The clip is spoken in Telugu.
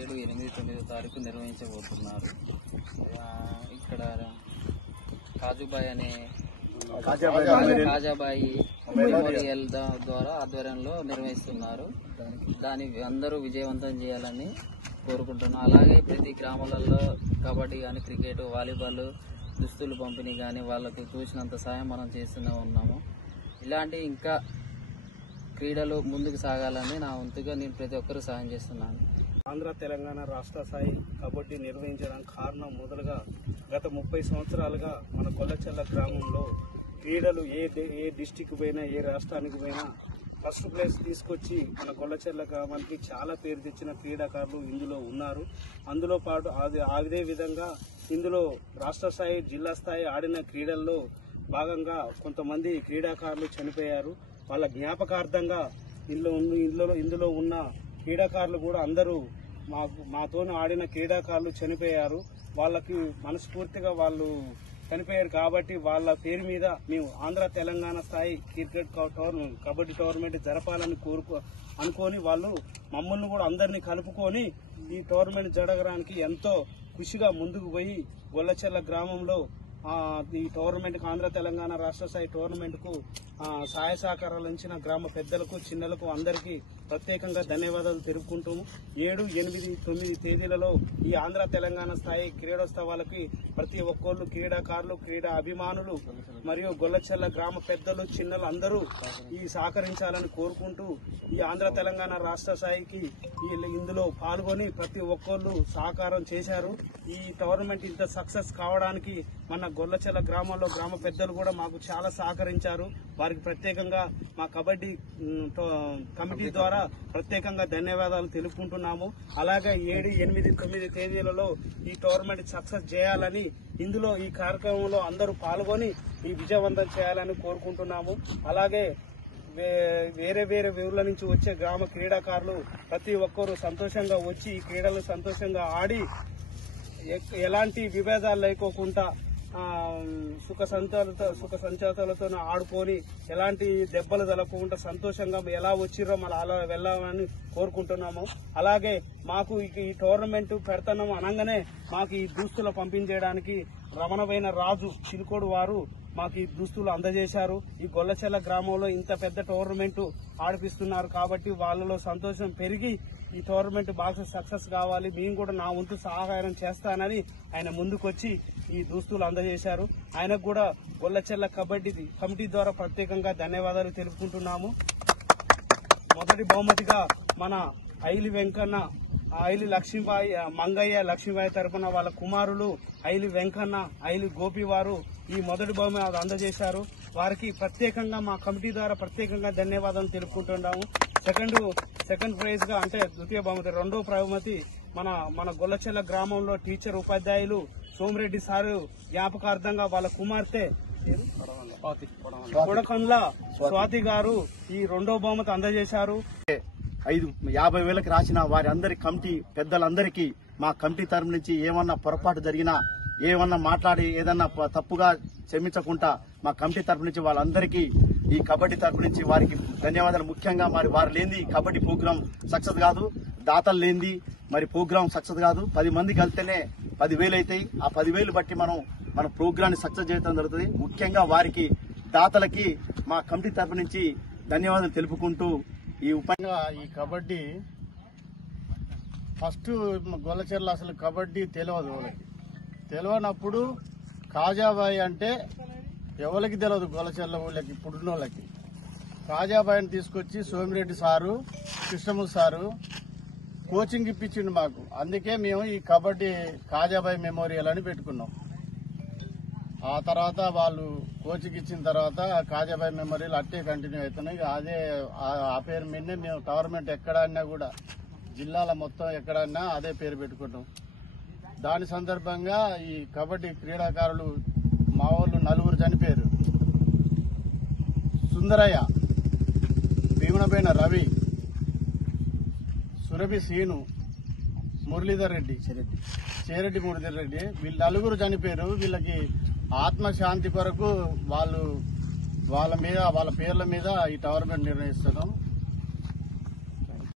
7, 8, 9 తారీఖు నిర్వహించబోతున్నారు. ఇక్కడ కాజుబాయ్ అనే కాజాబాయి మెమోరియల్ ద్వారా ఆధ్వర్యంలో నిర్వహిస్తున్నారు. దాన్ని అందరూ విజయవంతం చేయాలని కోరుకుంటున్నాం. అలాగే ప్రతి గ్రామాలలో కబడ్డీ కానీ, క్రికెట్, వాలీబాల్ దుస్తులు పంపిణీ కానీ వాళ్ళకు చూసినంత సాయం మనం చేస్తూనే ఉన్నాము. ఇలాంటి ఇంకా క్రీడలు ముందుకు సాగాలని నా వంతుగా నేను ప్రతి ఒక్కరూ సహాయం చేస్తున్నాను. ఆంధ్ర తెలంగాణ రాష్ట్ర స్థాయి కబడ్డీ నిర్వహించడానికి కారణం మొదలుగా గత 30 సంవత్సరాలుగా మన కొల్లచెర్ల గ్రామంలో క్రీడలు ఏ డిస్టిక్ పోయినా, ఏ రాష్ట్రానికి పోయినా ఫస్ట్ ప్లేస్ తీసుకొచ్చి మన కొల్లచెర్ల గ్రామానికి చాలా పేరు తెచ్చిన క్రీడాకారులు ఇందులో ఉన్నారు. అందులో పాటు అదే విధంగా ఇందులో రాష్ట్ర స్థాయి, జిల్లా స్థాయి ఆడిన క్రీడల్లో భాగంగా కొంతమంది క్రీడాకారులు చనిపోయారు. వాళ్ళ జ్ఞాపకార్థంగా ఇందులో ఉన్న క్రీడాకారులు కూడా అందరూ మాతోనే ఆడిన క్రీడాకారులు చనిపోయారు. వాళ్ళకి మనస్ఫూర్తిగా వాళ్ళు చనిపోయారు కాబట్టి వాళ్ళ పేరు మీద మేము ఆంధ్ర తెలంగాణ స్థాయి క్రికెట్ కబడ్డీ టోర్నమెంట్ జరపాలని అనుకొని వాళ్ళు మమ్మల్ని కూడా అందరినీ కలుపుకొని ఈ టోర్నమెంట్ జరగడానికి ఎంతో కృషిగా ముందుకు పోయి గొల్లచెర్ల గ్రామంలో ఈ టోర్నమెంట్ కు, ఆంధ్ర తెలంగాణ రాష్ట్ర స్థాయి టోర్నమెంట్ కు సహాయ సహకారాలు ఇచ్చిన గ్రామ పెద్దలకు, చిన్నలకు అందరికీ ప్రత్యేకంగా ధన్యవాదాలు తెలుపుకుంటాము. 7, 8, 9 తేదీలలో ఈ ఆంధ్ర తెలంగాణ స్థాయి క్రీడోత్సవాలకి ప్రతి ఒక్కళ్ళు క్రీడాకారులు, క్రీడా అభిమానులు మరియు గొల్లచెర్ల గ్రామ పెద్దలు, చిన్నలు అందరూ ఈ సహకరించాలని కోరుకుంటూ ఈ ఆంధ్ర తెలంగాణ రాష్ట్ర స్థాయికి ఇందులో పాల్గొని ప్రతి ఒక్కళ్ళు సహకారం చేశారు. ఈ టోర్నమెంట్ ఇంత సక్సెస్ కావడానికి మన గొల్లచెర్ల గ్రామంలో గ్రామ పెద్దలు కూడా మాకు చాలా సహకరించారు. వారికి ప్రత్యేకంగా మా కబడ్డీ కమిటీ ద్వారా ప్రత్యేకంగా ధన్యవాదాలు తెలుపుకుంటున్నాము. అలాగే 7, 8, 9 తేదీలలో ఈ టోర్నమెంట్ సక్సెస్ చేయాలని, ఇందులో ఈ కార్యక్రమంలో అందరూ పాల్గొని ఈ విజయవంతం చేయాలని కోరుకుంటున్నాము. అలాగే వేరే ఊర్ల నుంచి వచ్చే గ్రామ క్రీడాకారులు ప్రతి ఒక్కరూ సంతోషంగా వచ్చి ఈ క్రీడలు సంతోషంగా ఆడి ఎలాంటి విభేదాలు లేకోకుండా సుఖ సంచాలతో ఆడుకొని ఎలాంటి దెబ్బలు తలపకుండా సంతోషంగా ఎలా వచ్చిర్రో మళ్ళీ అలా వెళ్ళాలని కోరుకుంటున్నాము. అలాగే మాకు ఈ టోర్నమెంట్ పెడతాం అనగానే మాకు ఈ దుస్తులు పంపించేయడానికి రమణమైన రాజు చిలుకోడు వారు మాకు ఈ దుస్తులు అందజేశారు. ఈ గొల్లచెర్ల గ్రామంలో ఇంత పెద్ద టోర్నమెంట్ ఆడిపిస్తున్నారు కాబట్టి వాళ్ళలో సంతోషం పెరిగి ఈ టోర్నమెంట్ బాగా సక్సెస్ కావాలి, మేము కూడా నా వంతు సహాయం చేస్తానని ఆయన ముందుకొచ్చి ఈ దుస్తులు అందజేశారు. ఆయనకు కూడా గొల్లచెర్ల కబడ్డీ కమిటీ ద్వారా ప్రత్యేకంగా ధన్యవాదాలు తెలుపుకుంటున్నాము. మొదటి బహుమతిగా మన ఐలి వెంకన్న, ఐలి లక్ష్మీబాయి, మంగయ్య లక్ష్మీబాయి తరపున వాళ్ళ కుమారులు ఐలి వెంకన్న, ఐలి గోపి వారు ఈ మొదటి బహుమతి అందజేశారు. వారికి ప్రత్యేకంగా మా కమిటీ ద్వారా ప్రత్యేకంగా ధన్యవాదాలు తెలుపుకుంటున్నాము. సెకండ్ ప్రైజ్ గా అంటే ద్వితీయ బహుమతి, రెండో బహుమతి మన గొల్లచెర్ల గ్రామంలో టీచర్ ఉపాధ్యాయులు సోమిరెడ్డి సారు జ్ఞాపకార్థంగా వాళ్ళ కుమార్తె కొడకండ్ల స్వాతి గారు ఈ రెండో బహుమతి అందజేశారు. 50,000కి రాసిన వారి అందరి కమిటీ పెద్దలందరికీ మా కమిటీ తరఫు నుంచి ఏమన్నా పొరపాటు జరిగినా, ఏమన్నా మాట్లాడి ఏదన్నా తప్పుగా క్షమించకుండా మా కమిటీ తరఫు నుంచి వాళ్ళందరికీ, ఈ కబడ్డీ తరఫు నుంచి వారికి ధన్యవాదాలు. ముఖ్యంగా మరి వారు లేనిది కబడ్డీ ప్రోగ్రాం సక్సెస్ కాదు, దాతలు లేనిది మరి ప్రోగ్రాం సక్సెస్ కాదు. 10 మంది కలిస్తేనే 10,000 అవుతాయి. ఆ 10,000 బట్టి మన ప్రోగ్రాన్ని సక్సెస్ చేయడం జరుగుతుంది. ముఖ్యంగా వారికి, దాతలకి మా కమిటీ తరఫు నుంచి ధన్యవాదాలు తెలుపుకుంటూ ఈ కబడ్డీ ఫస్ట్ గొల్లచెర్ల అసలు కబడ్డీ తెలియనప్పుడు కాజాబాయి అంటే ఎవరికి తెలియదు, గొల్లచెర్ల ఊళ్ళకి ఇప్పుడున్న వాళ్ళకి. కాజాబాయిని తీసుకొచ్చి Somireddy sir, Krishnamurthy sir coaching ఇప్పించిండు మాకు. అందుకే మేము ఈ కబడ్డీ కాజాబాయి మెమోరియల్ అని పెట్టుకున్నాం. ఆ తర్వాత వాళ్ళు కోచింగ్ ఇచ్చిన తర్వాత కాజాబాయి మెమోరియల్ అట్టే కంటిన్యూ అవుతున్నాయి. అదే ఆ పేరు మీదనే మేము టోర్నమెంట్ ఎక్కడన్నా కూడా జిల్లాల మొత్తం ఎక్కడన్నా అదే పేరు పెట్టుకుంటాం. దాని సందర్భంగా ఈ కబడ్డీ క్రీడాకారులు మా వాళ్ళు 4 చనిపోయారు. సుందరయ్య, భీమనపైన రవి, సురభి శ్రీను, మురళీధర్ రెడ్డి, చేరెడ్డి మురళీధర్ రెడ్డి, వీళ్ళు 4 చనిపోయారు. వీళ్ళకి ఆత్మశాంతి కొరకు వాళ్ళ పేర్ల మీద ఈ టోర్నమెంట్ నిర్వహిస్తున్నాం.